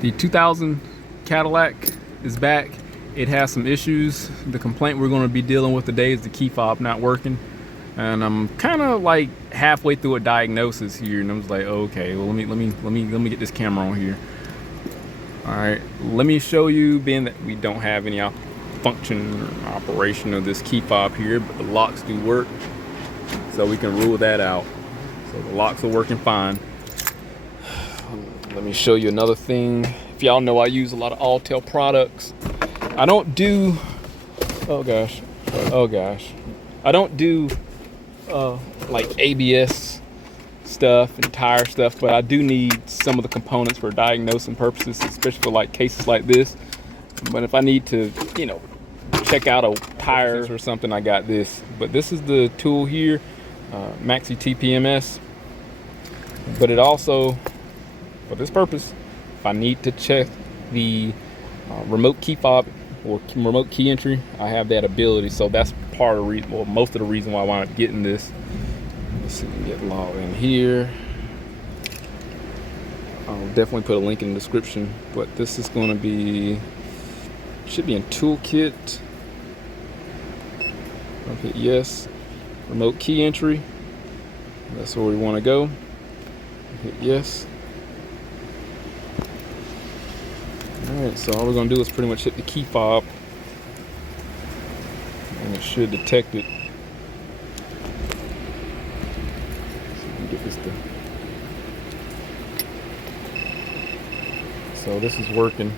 The 2000 Cadillac is back. It has some issues. The complaint we're going to be dealing with today is the key fob not working. And I'm kind of like halfway through a diagnosis here, and I was like, okay, well, let me get this camera on here. All right, let me show you, being that we don't have any function or operation of this key fob here, but the locks do work, so we can rule that out. So the locks are working fine. Let me show you another thing. If y'all know, I use a lot of Alltel products. I don't do, oh gosh, I don't do like ABS stuff and tire stuff, but I do need some of the components for diagnosing purposes, especially for like cases like this. But if I need to, you know, check out a tire or something, I got this. But this is the tool here, Maxi TPMS. But it also, for this purpose, if I need to check the remote key fob or remote key entry, I have that ability. So that's part of the reason, well, most of the reason why I wound up getting this. Let's see if we can get logged in here. I'll definitely put a link in the description, but this is going to be, should be in toolkit. I'll hit yes, remote key entry. That's where we want to go. Hit yes. Alright, so all we're going to do is pretty much hit the key fob, and it should detect it. So, we can get this done. So this is working.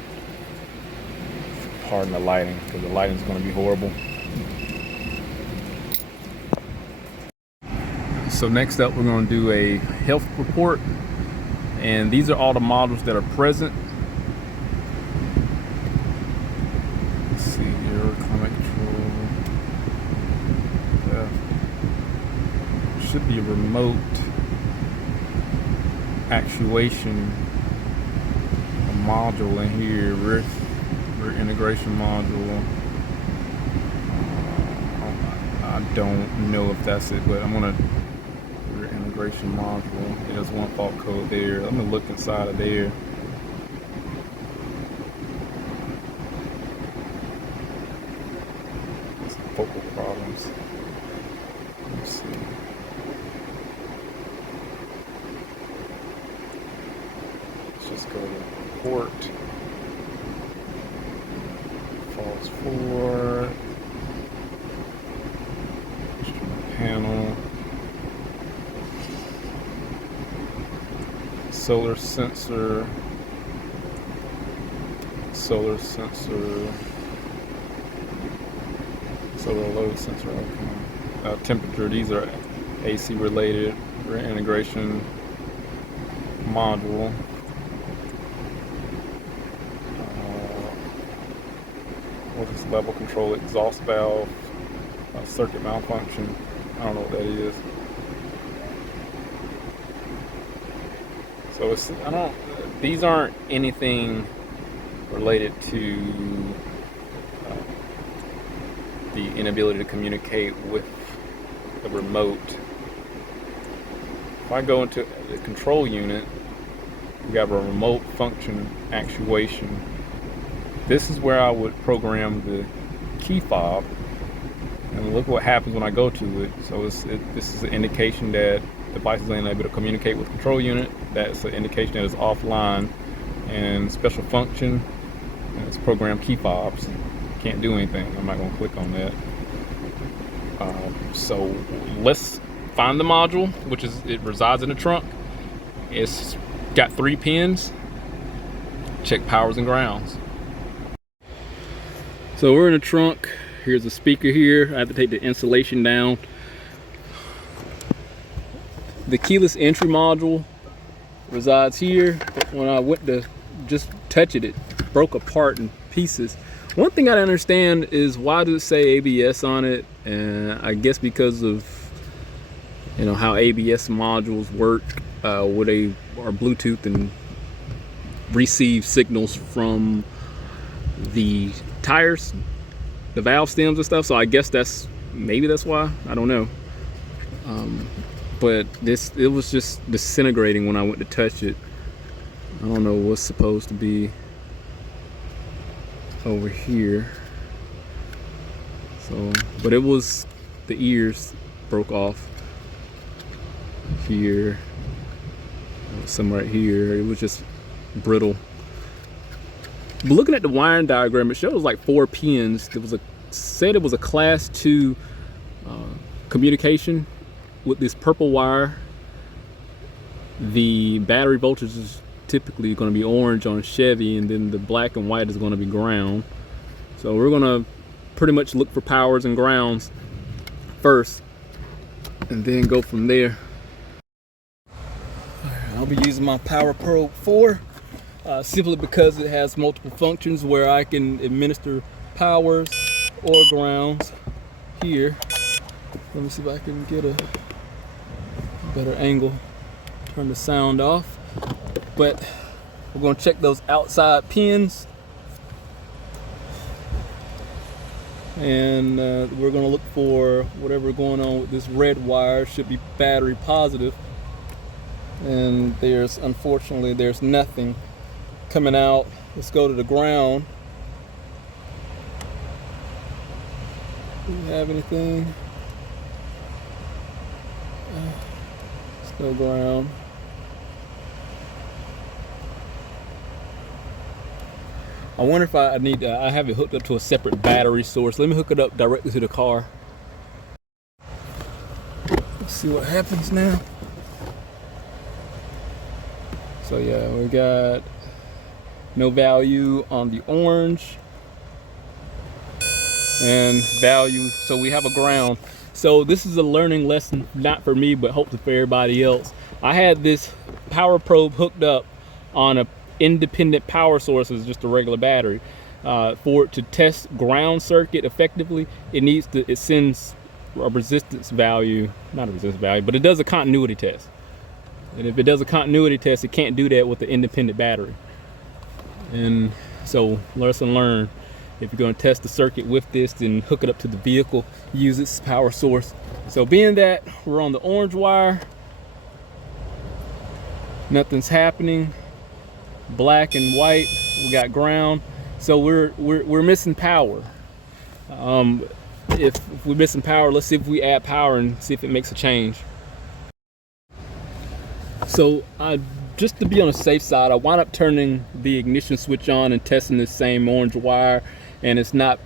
Pardon the lighting, because the lighting is going to be horrible. So next up, we're going to do a health report, and these are all the modules that are present. Should be a remote actuation module in here, rear integration module. I don't know if that's it, but I'm gonna rear integration module. There's one fault code there. Let me look inside of there. Some focal problems. Let's see. Just go to report, false forward, instrument panel, solar sensor, solar load sensor, okay. Temperature, these are AC related, rear integration module. What is level control exhaust valve, circuit malfunction? I don't know what that is. So it's, these aren't anything related to the inability to communicate with the remote. If I go into the control unit, we have a remote function actuation. This is where I would program the key fob, and look what happens when I go to it. So this is an indication that the device is unable to communicate with the control unit. That's an indication that it's offline. And special function, and it's program key fobs. Can't do anything. I'm not going to click on that. So let's find the module, which is, it resides in the trunk. It's got 3 pins. Check powers and grounds. So we're in the trunk. Here's a speaker here. I have to take the insulation down. The keyless entry module resides here, but when I went to just touch it, it broke apart in pieces. One thing I don't understand is, why does it say ABS on it? And I guess because of, you know, how ABS modules work, where they are Bluetooth and receive signals from the tires, the valve stems and stuff. So I guess maybe that's why. I don't know. But it was just disintegrating when I went to touch it. I don't know what's supposed to be over here. So, but it was, the ears broke off here, some right here. It was just brittle. But looking at the wiring diagram, it shows like 4 pins. There was said it was a class 2 communication with this purple wire. The battery voltage is typically going to be orange on Chevy, and then the black and white is going to be ground. So we're going to pretty much look for powers and grounds first, and then go from there. I'll be using my Power Probe 4 simply because it has multiple functions where I can administer powers or grounds here. Let me see if I can get a better angle. Turn the sound off. But we're going to check those outside pins, and we're going to look for whatever going on with this red wire. Should be battery positive, and unfortunately there's nothing coming out. Let's go to the ground. Do we have anything? There's no ground. I wonder if I need to, I have it hooked up to a separate battery source. Let me hook it up directly to the car. Let's see what happens now. So yeah, we got no value on the orange and value. So we have a ground. So this is a learning lesson, not for me, but hopefully for everybody else. I had this Power Probe hooked up on a independent power source, is just a regular battery. For it to test ground circuit effectively, it sends a resistance value, not a resistance value, but it does a continuity test. And if it does a continuity test, it can't do that with the independent battery. And so lesson learned. If you're going to test the circuit with this, then hook it up to the vehicle, use its power source. So being that we're on the orange wire, nothing's happening. Black and white, we got ground. So we're missing power. If we're missing power, let's see if we add power and see if it makes a change. So just to be on the safe side, I wound up turning the ignition switch on and testing this same orange wire, and it's not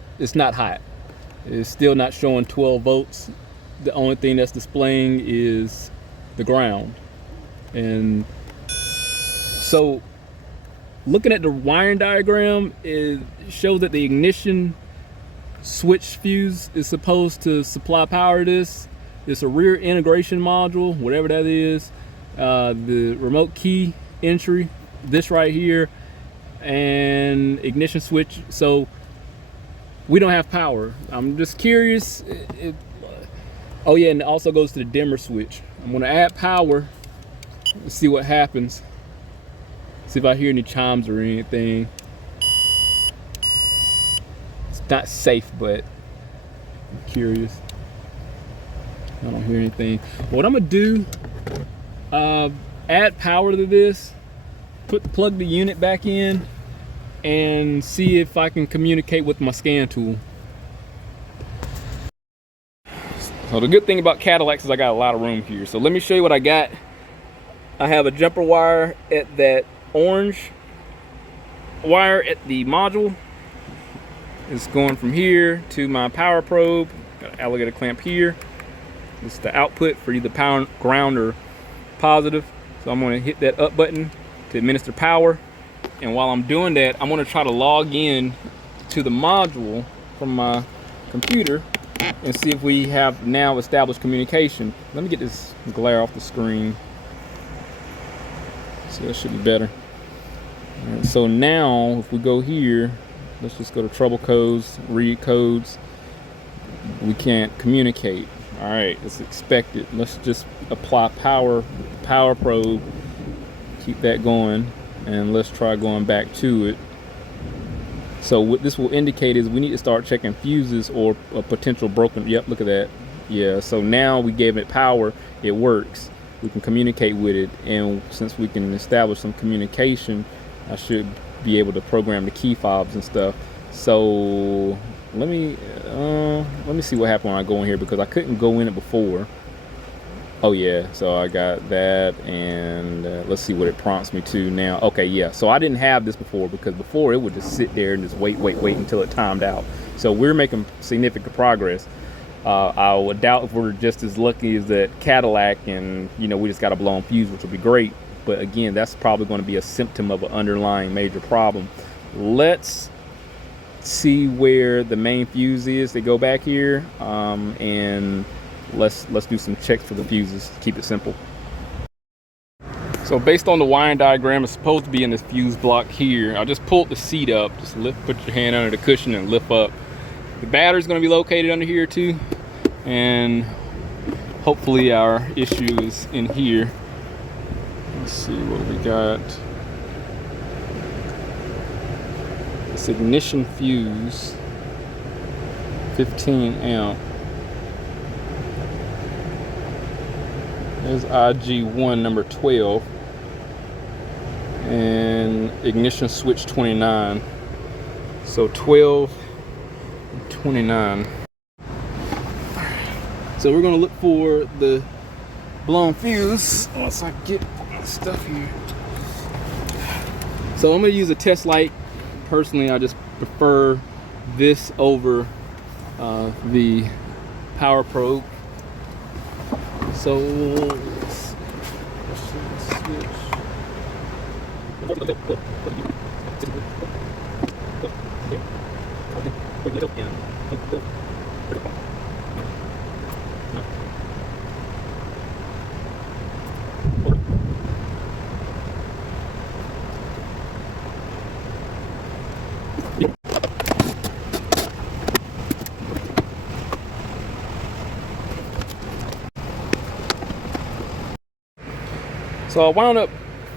hot. It's still not showing 12 volts. The only thing that's displaying is the ground. And so looking at the wiring diagram, it shows that the ignition switch fuse is supposed to supply power to this. It's a rear integration module, whatever that is. The remote key entry, this right here, and ignition switch. So we don't have power. I'm just curious. Oh yeah, and it also goes to the dimmer switch. I'm gonna add power. Let's see what happens. See if I hear any chimes or anything. It's not safe, but I'm curious. I don't hear anything. What I'm gonna do, add power to this, plug the unit back in, and see if I can communicate with my scan tool. So the good thing about Cadillacs is I got a lot of room here. So let me show you what I got. I have a jumper wire at that orange wire at the module. It's going from here to my power probe. Got an alligator clamp here. This is the output for either power, ground, or positive. So I'm going to hit that up button to administer power. And while I'm doing that, I'm going to try to log in to the module from my computer and see if we have now established communication. Let me get this glare off the screen. So that should be better. All right, so now if we go here, let's just go to trouble codes, read codes. We can't communicate. All right, it's expected. Let's just apply power probe, keep that going, and let's try going back to it. So what this will indicate is we need to start checking fuses or a potential broken. Yep, look at that. Yeah, so now we gave it power, it works. we can communicate with it, and since we can establish some communication, I should be able to program the key fobs and stuff. So let me see what happened when I go in here, because I couldn't go in it before. Oh yeah, so I got that, and let's see what it prompts me to now. Okay, yeah, so I didn't have this before, because before it would just sit there and just wait until it timed out. So we're making significant progress. I would doubt if we're just as lucky as that Cadillac, and we just got a blown fuse, which would be great. But again, that's probably going to be a symptom of an underlying major problem. Let's see where the main fuse is. They go back here, and let's do some checks for the fuses. Keep it simple. So based on the wiring diagram, it's supposed to be in this fuse block here. I just pulled the seat up. Just put your hand under the cushion and lift up. The battery's going to be located under here too, and hopefully our issue is in here. Let's see what we got. This ignition fuse, 15 amp. There's IG1 number 12, and ignition switch 29. So 12, 29. So we're gonna look for the blown fuse once I get my stuff here. So I'm gonna use a test light. Personally, I just prefer this over the power probe. So let's switch. So I wound up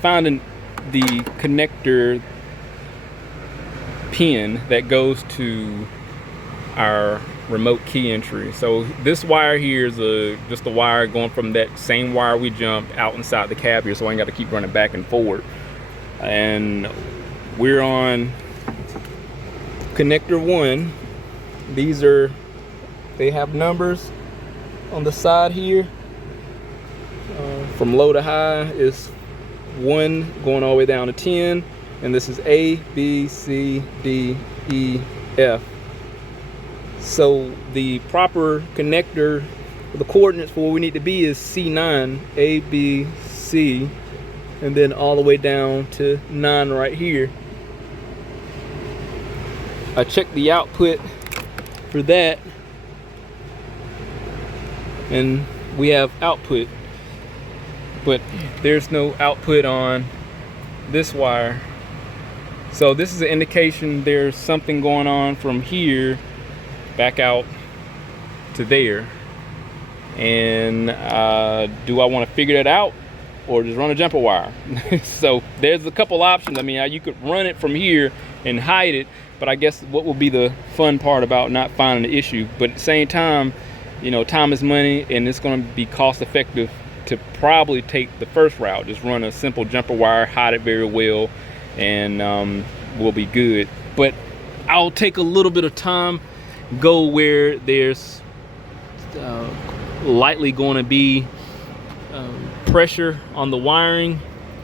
finding the connector pin that goes to our remote key entry. So this wire here is just a wire going from that same wire we jumped out inside the cab here, so I ain't got to keep running back and forward. And we're on connector 1. They have numbers on the side here. From low to high is 1 going all the way down to 10, and this is A, B, C, D, E, F. So the proper connector, the coordinates for where we need to be is C9, A, B, C, and then all the way down to 9 right here. I checked the output for that, and we have output. But there's no output on this wire. So this is an indication there's something going on from here back out to there. And do I want to figure that out or just run a jumper wire? So there's a couple options. I mean, you could run it from here and hide it, but I guess what will be the fun part about not finding the issue? But at the same time, time is money, and it's going to be cost effective to probably take the first route. Just run a simple jumper wire, hide it very well, and we'll be good. But I'll take a little bit of time, go where there's likely going to be pressure on the wiring,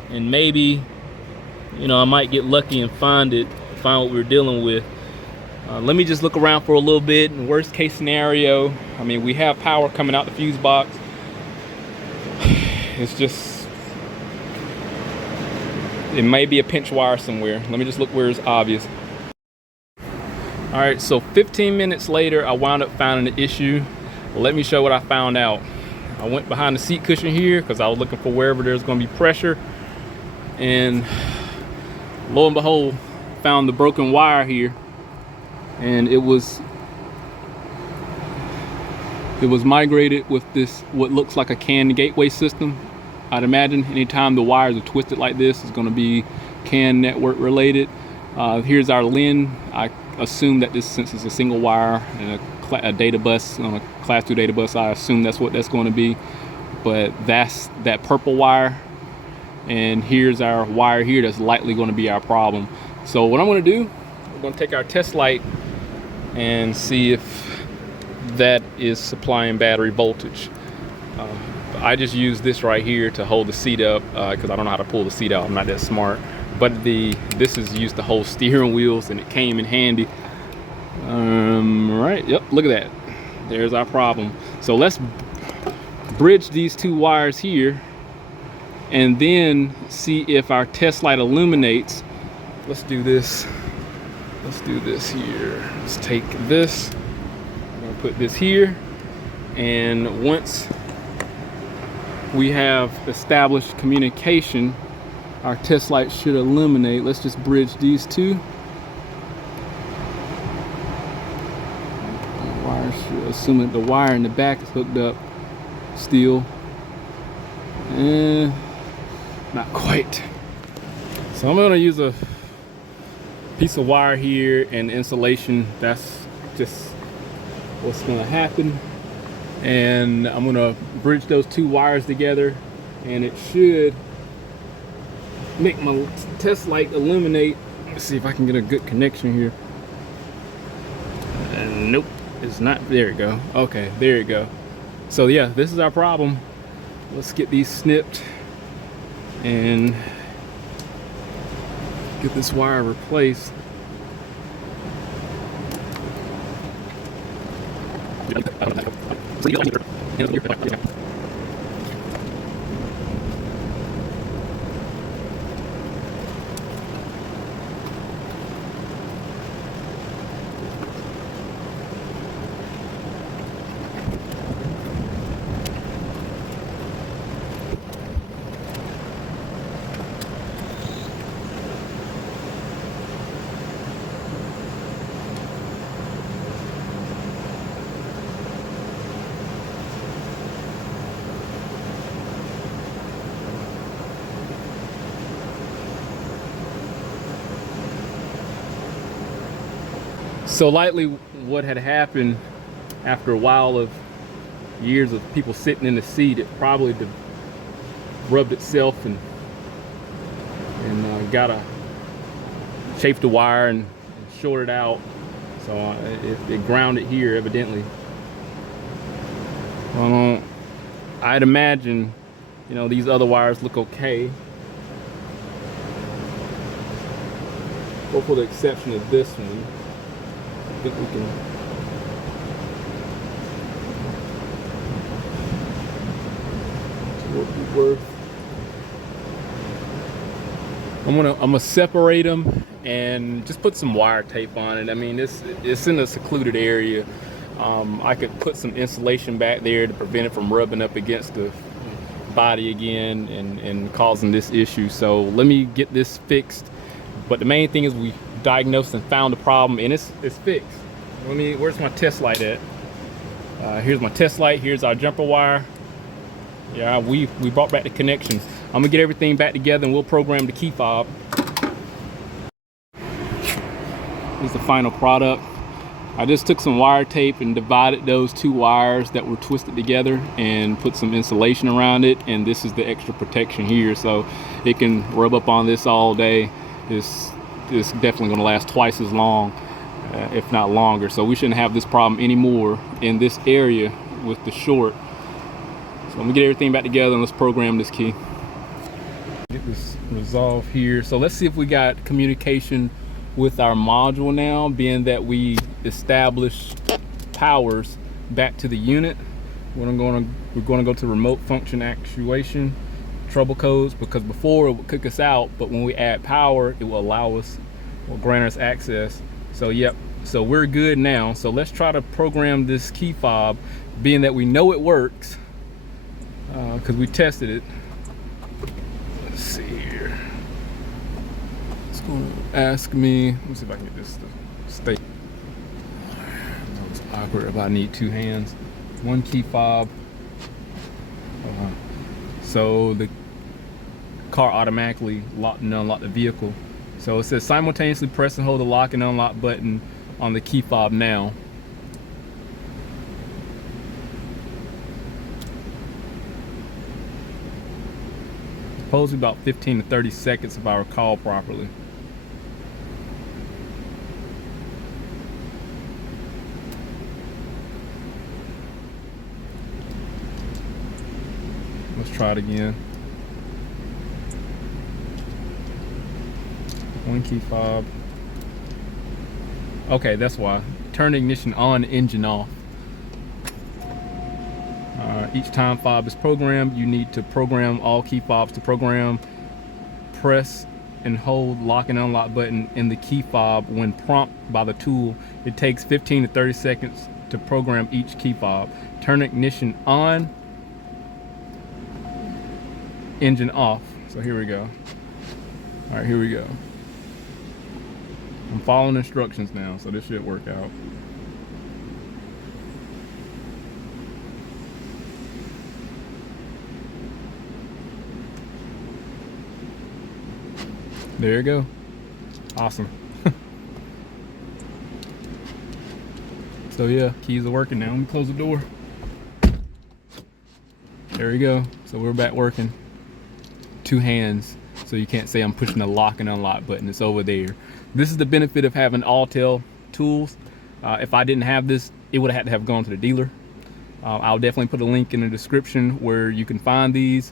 and maybe I might get lucky and find what we're dealing with. Let me just look around for a little bit. In worst case scenario, I mean, we have power coming out the fuse box. It's just, it may be a pinch wire somewhere. Let me just look where it's obvious. All right, so 15 minutes later, I wound up finding the issue. Let me show what I found out. I went behind the seat cushion here because I was looking for wherever there's going to be pressure, and lo and behold, found the broken wire here, and it was migrated with this what looks like a CAN gateway system. I'd imagine anytime the wires are twisted like this, it's going to be CAN network related. Here's our LIN. I assume that this, since it's a single wire and a data bus on a class 2 data bus, I assume that's what that's going to be. but that's that purple wire, and here's our wire here that's likely going to be our problem. So what I'm going to do, we're going to take our test light and see if that is supplying battery voltage. I just use this right here to hold the seat up because I don't know how to pull the seat out. I'm not that smart. But this is used to hold steering wheels, and it came in handy. Right, yep, look at that. There's our problem. So let's bridge these two wires here and then see if our test light illuminates. Let's do this. Let's do this here. Let's take this. I'm gonna put this here, and once we have established communication, our test light should illuminate. Let's just bridge these two. The wire should, assuming the wire in the back is hooked up still. Not quite. So I'm gonna use a piece of wire here and insulation. That's just what's gonna happen. And I'm gonna bridge those two wires together, and it should make my test light illuminate. Let's see if I can get a good connection here. Nope, it's not. There we go. Okay, there you go. So yeah, this is our problem. Let's get these snipped and get this wire replaced. So likely what had happened after a while of years of people sitting in the seat, it probably rubbed itself and got a chafed the wire and shorted out. So it grounded here evidently. I'd imagine, you know, these other wires look okay. Well, for the exception of this one. I think we can what we're worth. I'm gonna separate them and just put some wire tape on it. I mean, it's in a secluded area. I could put some insulation back there to prevent it from rubbing up against the body again and causing this issue. So let me get this fixed. But the main thing is we diagnosed and found the problem, and it's fixed. Where's my test light at? Here's my test light. Here's our jumper wire. Yeah, we brought back the connections. I'm gonna get everything back together and we'll program the key fob. Here's the final product. I just took some wire tape and divided those two wires that were twisted together and put some insulation around it, and this is the extra protection here, so it can rub up on this all day. It's definitely going to last twice as long, if not longer. So we shouldn't have this problem anymore in this area with the short. So let me get everything back together and let's program this key. Get this resolved here. So let's see if we got communication with our module now, being that we established powers back to the unit. We're going to go to remote function actuation trouble codes, because before it would kick us out, but when we add power, it will allow us, will grant us access. So yep, so we're good now. So let's try to program this key fob, being that we know it works because we tested it. Let's see here. It's going to ask me, let me see if I can get this to stay. It's awkward if I need two hands. One key fob. So the car automatically locked and unlocked the vehicle. So it says simultaneously press and hold the lock and unlock button on the key fob now. supposed to be about 15 to 30 seconds if I recall properly. Let's try it again. One key fob. Okay, that's why. Turn ignition on, engine off. Each time fob is programmed, you need to program all key fobs to program. Press and hold lock and unlock button in the key fob when prompted by the tool. It takes 15 to 30 seconds to program each key fob. Turn ignition on, engine off. So here we go. All right, here we go. I'm following instructions now, so this should work out. There you go. Awesome. So yeah, keys are working now. Let me close the door. There we go. So we're back working. 2 hands, so you can't say I'm pushing the lock and unlock button. It's over there. This is the benefit of having Autel tools. If I didn't have this, it would have had to have gone to the dealer. I'll definitely put a link in the description where you can find these.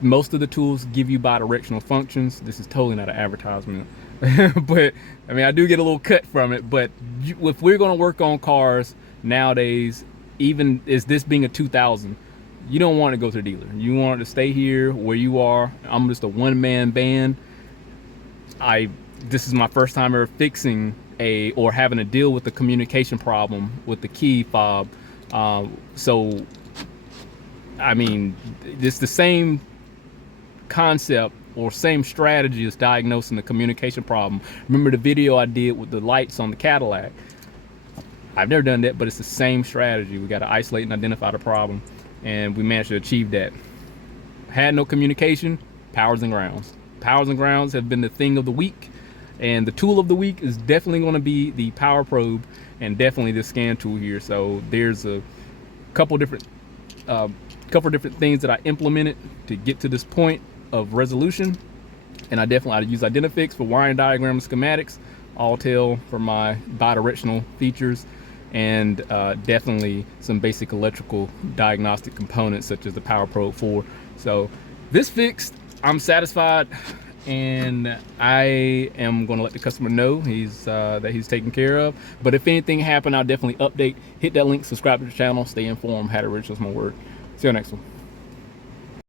Most of the tools give you bi-directional functions. This is totally not an advertisement. But I mean, I do get a little cut from it. But if we're going to work on cars nowadays, even as this being a 2000, you don't want to go to the dealer. You want to stay here where you are. I'm just a one-man band. This is my first time ever fixing or having to deal with the communication problem with the key fob. So I mean, it's the same concept or same strategy as diagnosing the communication problem. Remember the video I did with the lights on the Cadillac? I've never done that, but it's the same strategy. We got to isolate and identify the problem, and we managed to achieve that. Had no communication, powers and grounds. Powers and grounds have been the thing of the week, and the tool of the week is definitely going to be the power probe and definitely this scan tool here. So there's a couple different things that I implemented to get to this point of resolution, and I use Identifix for wiring diagram schematics, Autel for my bi-directional features, and definitely some basic electrical diagnostic components such as the Power Probe 4. So this fixed, I'm satisfied, and I am going to let the customer know that he's taken care of. But if anything happened, I'll definitely update. Hit that link, subscribe to the channel, stay informed. Had to reach my word. See you next one.